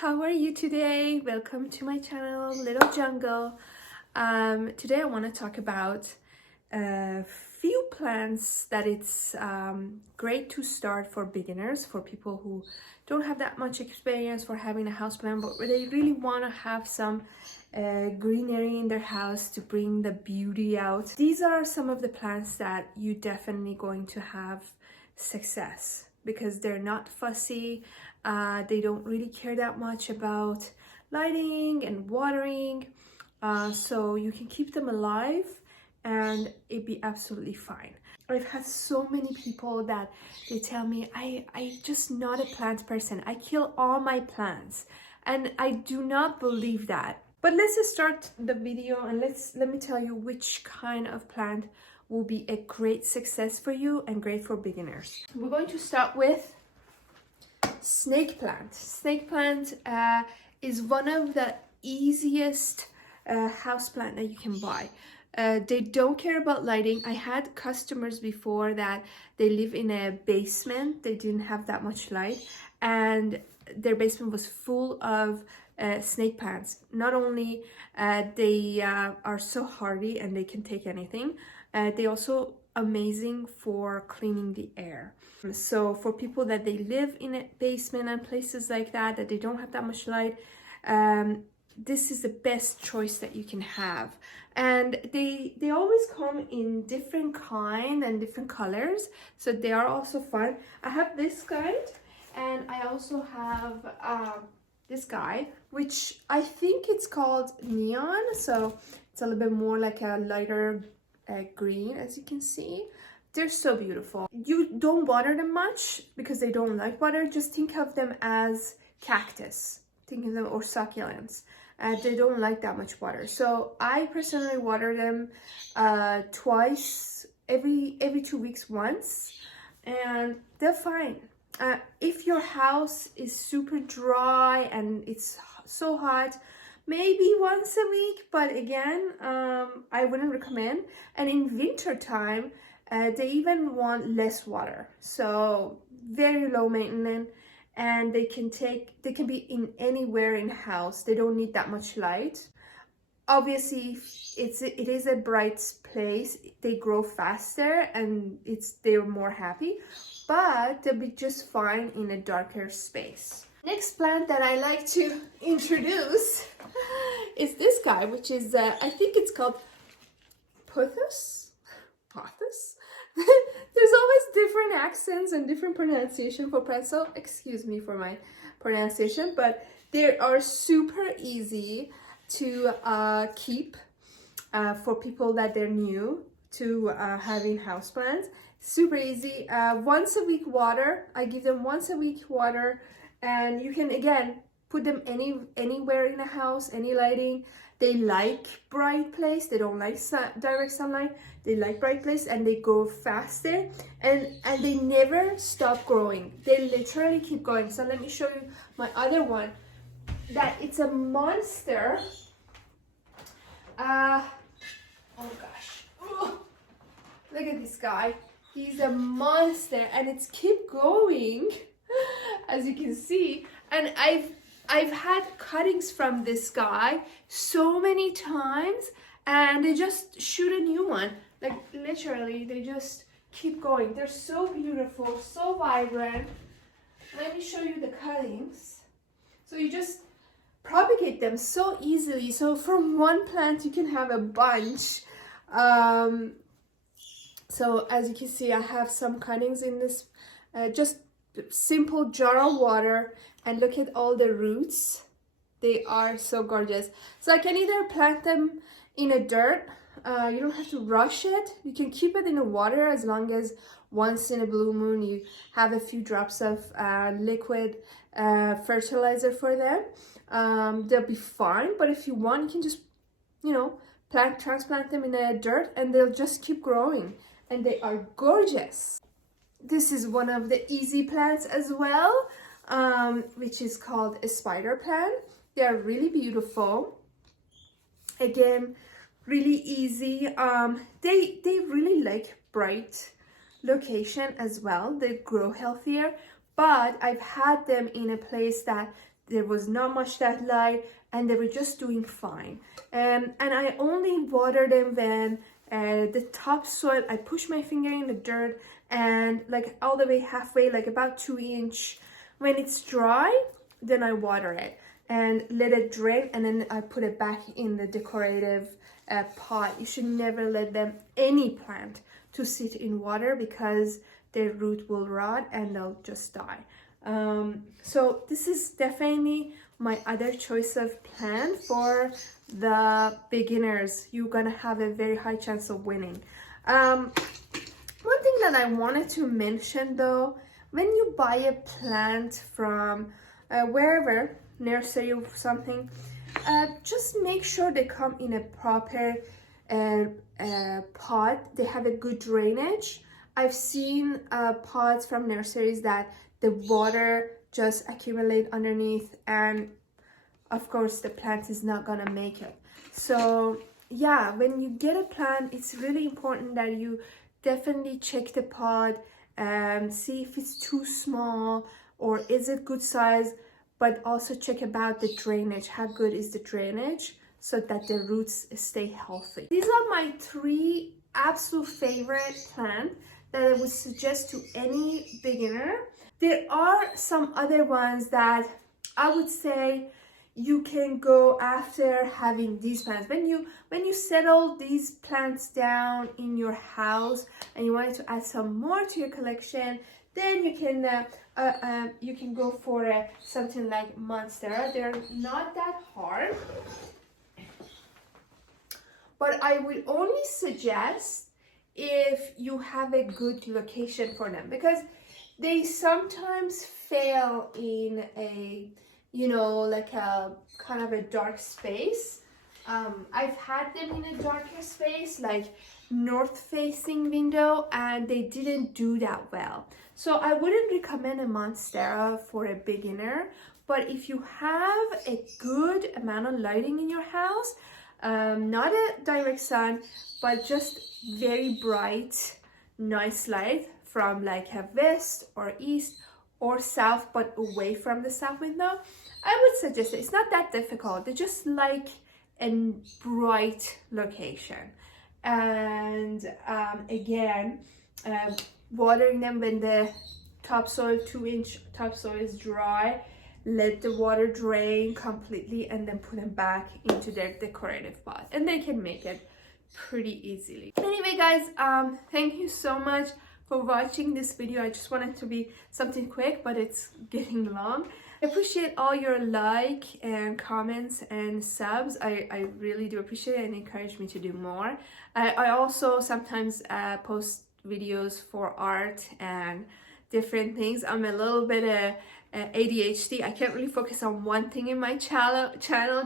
how are you today? Welcome to my channel, Little Jungle. Today I want to talk about a few plants that it's great to start for beginners, for people who don't have that much experience for having a house plant, but they really want to have some greenery in their house to bring the beauty out. These are some of the plants that you're definitely going to have success because they're not fussy. They don't really care that much about lighting and watering, so you can keep them alive and it'd be absolutely fine. I've had so many people that they tell me, I just not a plant person. I kill all my plants, and I do not believe that. But let's just start the video and let me tell you which kind of plant will be a great success for you and great for beginners. We're going to start with snake plant. Snake plant is one of the easiest house plant that you can buy. They don't care about lighting. I had customers before that they live in a basement. They didn't have that much light, and their basement was full of snake plants. Not only they are so hardy and they can take anything, they also amazing for cleaning the air. So for people that they live in a basement and places like that they don't have that much light, this is the best choice that you can have. And they always come in different kind and different colors, so they are also fun. I have this kind, and I also have this guy, which I think it's called neon, so it's a little bit more like a lighter green, as you can see. They're so beautiful. You don't water them much because they don't like water. Just think of them as cactus, think of them, or succulents. They don't like that much water, so I personally water them twice, every 2 weeks once, and they're fine. If your house is super dry and it's so hot, maybe once a week, but again, I wouldn't recommend. And in winter time, they even want less water, so very low maintenance, and they can be in anywhere in the house. They don't need that much light. Obviously, it is a bright place. They grow faster and they're more happy, but they'll be just fine in a darker space. Next plant that I like to introduce is this guy, which is I think it's called pothos. There's always different accents and different pronunciation for pretzel. Excuse me for my pronunciation, but they are super easy to keep for people that they're new to having houseplants. Super easy. Once a week water. I give them once a week water, and you can again put them anywhere in the house, any lighting. They like bright place. They don't like direct sunlight. They like bright place, and they grow faster, and they never stop growing. They literally keep going. So let me show you my other one. That it's a monster. Oh gosh. Ooh. Look at this guy. He's a monster, and it's keep going, as you can see. And I've had cuttings from this guy so many times, and they just shoot a new one. Like literally, they just keep going. They're so beautiful, so vibrant. Let me show you the cuttings. So you just propagate them so easily. So from one plant, you can have a bunch. So as you can see, I have some cuttings in this, just simple jar of water, and look at all the roots. They are so gorgeous. So I can either plant them in a dirt. You don't have to rush it. You can keep it in the water as long as once in a blue moon you have a few drops of liquid fertilizer for them. They'll be fine. But if you want, you can just, transplant them in a dirt, and they'll just keep growing, and they are gorgeous. This is one of the easy plants as well, which is called a spider plant. They are really beautiful. Again, really easy. They really like bright location as well. They grow healthier, but I've had them in a place that there was not much that light, and they were just doing fine. And I only water them when the topsoil, I push my finger in the dirt and like all the way halfway, like about 2 inch. When it's dry, then I water it and let it drain, and then I put it back in the decorative pot. You should never let them, any plant, to sit in water because their root will rot and they'll just die. So this is definitely my other choice of plant for the beginners. You're gonna have a very high chance of winning. One thing that I wanted to mention though, when you buy a plant from wherever, nursery or something, just make sure they come in a proper pot. They have a good drainage. I've seen pots from nurseries that the water just accumulate underneath, and of course the plant is not gonna make it. So yeah, when you get a plant, it's really important that you definitely check the pot and see if it's too small or is it good size, but also check about the drainage. How good is the drainage so that the roots stay healthy. These are my 3 absolute favorite plants that I would suggest to any beginner. There are some other ones that I would say you can go after having these plants. When you settle these plants down in your house and you want to add some more to your collection, then you can go for something like Monstera. They're not that hard, but I would only suggest if you have a good location for them, because they sometimes fail in a, you know, like a kind of a dark space. I've had them in a darker space, like north facing window, and they didn't do that well. So I wouldn't recommend a Monstera for a beginner, but if you have a good amount of lighting in your house, not a direct sun, but just very bright, nice light from like a west or east or south, but away from the south window, I would suggest it. It's not that difficult. They just like a bright location. And again, watering them when the topsoil, 2-inch topsoil, is dry. Let the water drain completely and then put them back into their decorative pot, and they can make it pretty easily. Anyway guys, thank you so much for watching this video. I just wanted to be something quick, but it's getting long. I appreciate all your like and comments and subs. I really do appreciate it, and encourage me to do more. I also sometimes post videos for art and different things. I'm a little bit ADHD. I can't really focus on one thing in my channel,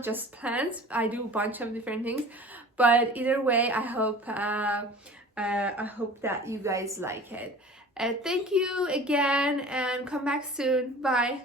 just plants. I do a bunch of different things, but either way, I hope that you guys like it. Thank you again, and come back soon. Bye.